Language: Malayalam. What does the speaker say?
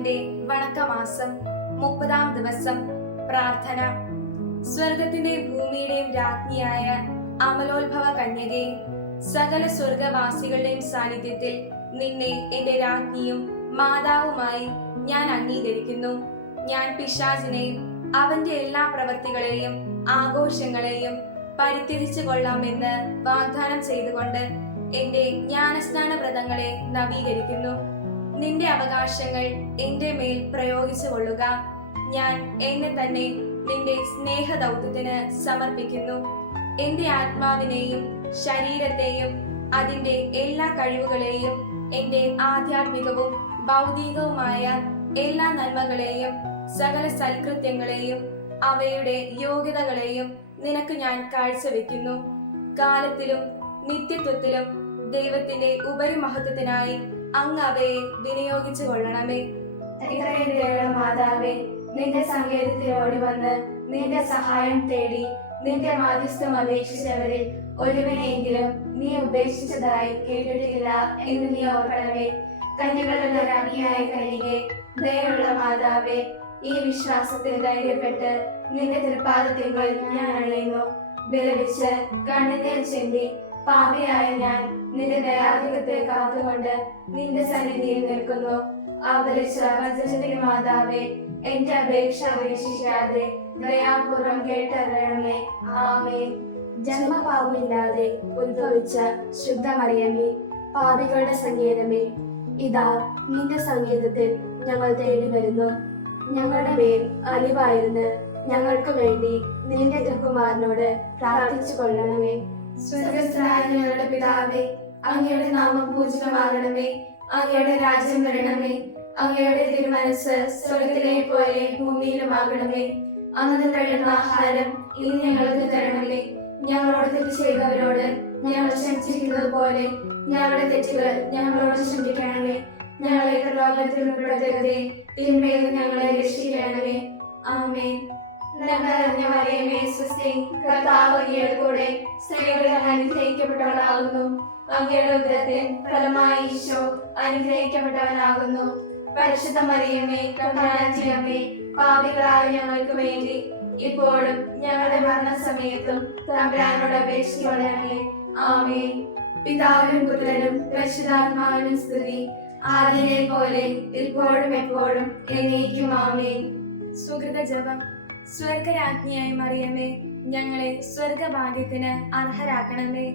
അതിന്റെ വണക്കമാസം 30-ാം ദിവസം. പ്രാർത്ഥന. സ്വർഗത്തിന്റെ ഭൂമിയുടെയും രാജ്ഞിയായ അമലോത്ഭവ കന്യകേ, സകല സ്വർഗവാസികളുടെയും സാന്നിധ്യത്തിൽ നിന്നെ എന്റെ രാജ്ഞിയും മാതാവുമായി ഞാൻ അംഗീകരിക്കുന്നു. ഞാൻ പിശാചിനെയും അവന്റെ എല്ലാ പ്രവൃത്തികളെയും ആഘോഷങ്ങളെയും പരിത്യജിച്ചു കൊള്ളാമെന്ന് വാഗ്ദാനം ചെയ്തുകൊണ്ട് എന്റെ ജ്ഞാനസ്നാന വ്രതങ്ങളെ നവീകരിക്കുന്നു. നിന്റെ അവകാശങ്ങൾ എന്റെ മേൽ പ്രയോഗിച്ചു കൊള്ളുക. ഞാൻ എന്നെ തന്നെ നിന്റെ സ്നേഹദൗത്യത്തിന് സമർപ്പിക്കുന്നു. എന്റെ ആത്മാവിനെയും ശരീരത്തെയും അതിന്റെ എല്ലാ കഴിവുകളെയും എന്റെ ആധ്യാത്മികവും ഭൗതികവുമായ എല്ലാ നന്മകളെയും സകല സൽകൃത്യങ്ങളെയും അവയുടെ യോഗ്യതകളെയും നിനക്ക് ഞാൻ കാഴ്ചവെക്കുന്നു. കാലത്തിലും നിത്യത്വത്തിലും ദൈവത്തിന്റെ ഉപരിമഹത്വത്തിനായി അങ്ങ് അവയെ വിനിയോഗിച്ചു കൊള്ളണമേ. മാതാവേ, നിന്റെ സങ്കേതത്തിൽ ഓടി വന്ന് നിന്റെ സഹായം തേടി നിന്റെ മാധ്യസ്ഥം അപേക്ഷിച്ചവരിൽ ഒരുവനെയെങ്കിലും നീ ഉപേക്ഷിച്ചതായി കേട്ടിട്ടില്ല എന്ന് നീ ഓർക്കണമേ. കന്യകളുടെ രാജ്ഞിയായ കന്യകേ, ദയുള്ള മാതാവേ, ഈ വിശ്വാസത്തിൽ ധൈര്യപ്പെട്ട് നിന്റെ തൃപ്പാദത്തിങ്കൽ ഞാൻ അണയുന്നു. വിലപിച്ച് കണ്ണുനീർ ചെന്തി പാപിയായ ഞാൻ നിന്റെ ദയാധികത്തെ കാത്തുകൊണ്ട് നിന്റെ സന്നിധിയിൽ നിൽക്കുന്നു. ആദരിച്ച വചനത്തിന്റെ മാതാവേ, എന്റെ അപേക്ഷ ഉപേക്ഷിക്കാതെ ദയാപൂർവം കേട്ടറിയണമേ. ആമേൻ. ജന്മപാപമില്ലാതെ ഉത്ഭവിച്ച ശുദ്ധമറിയമേ, പാപികളുടെ സങ്കേതമേ, ഇതാ നിന്റെ സങ്കേതത്തിൽ ഞങ്ങൾ തേടി വരുന്നു. ഞങ്ങളുടെ മേൽ അലിവായിരുന്ന് ഞങ്ങൾക്ക് വേണ്ടി നിന്റെ തിരുക്കുമാരനോട് പ്രാർത്ഥിച്ചു കൊള്ളണമേ. സ്വർഗസ്ഥനായ ഞങ്ങളുടെ പിതാവേ, അങ്ങയുടെ നാമം പൂജിതമാകണമേ. അങ്ങയുടെ രാജ്യം വരണമേ. അങ്ങയുടെ തിരുമനസ് സ്വർഗത്തിലെ പോലെ ഭൂമിയിലുമാകണമേ. അന്ന് കഴിയുന്ന ആഹാരം ഇനി ഞങ്ങൾക്ക് തരണമേ. ഞങ്ങളോട് തെറ്റ് ചെയ്തവരോട് ഞങ്ങൾ ക്ഷമിച്ചിരിക്കുന്നത് പോലെ ഞങ്ങളുടെ തെറ്റുകൾ ഞങ്ങളോട് ക്ഷമിക്കണമേ. ഞങ്ങളെ പ്രലോഭനത്തിൽ ഉൾപ്പെടുത്തരുതേ, തിന്മയിൽ ഞങ്ങളെ രക്ഷിക്കണമേ. ആമേൻ. നന്മ മറിയമേ, സ്വസ്തി, കർത്താവ് അങ്ങയുടെ കൂടെ സ്ത്രീകളിൽ അനുഗ്രഹിക്കപ്പെട്ടവളാകുന്നു. അങ്ങയുടെ ഉദരത്തിൻ ഫലമായി ഈശോ അനുഗ്രഹിക്കപ്പെട്ടവനാകുന്നു. പരിശുദ്ധ മറിയമേ, തമ്പുരാന്റെ അമ്മേ, പാപികളായ ഞങ്ങൾക്ക് വേണ്ടി ഇപ്പോഴും ഞങ്ങളുടെ മരണസമയത്തും തമ്പുരാനോട് അപേക്ഷിക്കണമേ. ആമേൻ. പിതാവിനും പുത്രനും പരിശുദ്ധാത്മാവിനും സ്തുതി, ആദിയിലെ പോലെ ഇപ്പോഴും എപ്പോഴും എന്നേക്കും. ആമേൻ. സുകൃത ജപം. സ്വർഗരാജ്ഞിയായ മറിയമേ, ഞങ്ങളെ സ്വർഗഭാഗ്യത്തിന് അർഹരാക്കണമേ.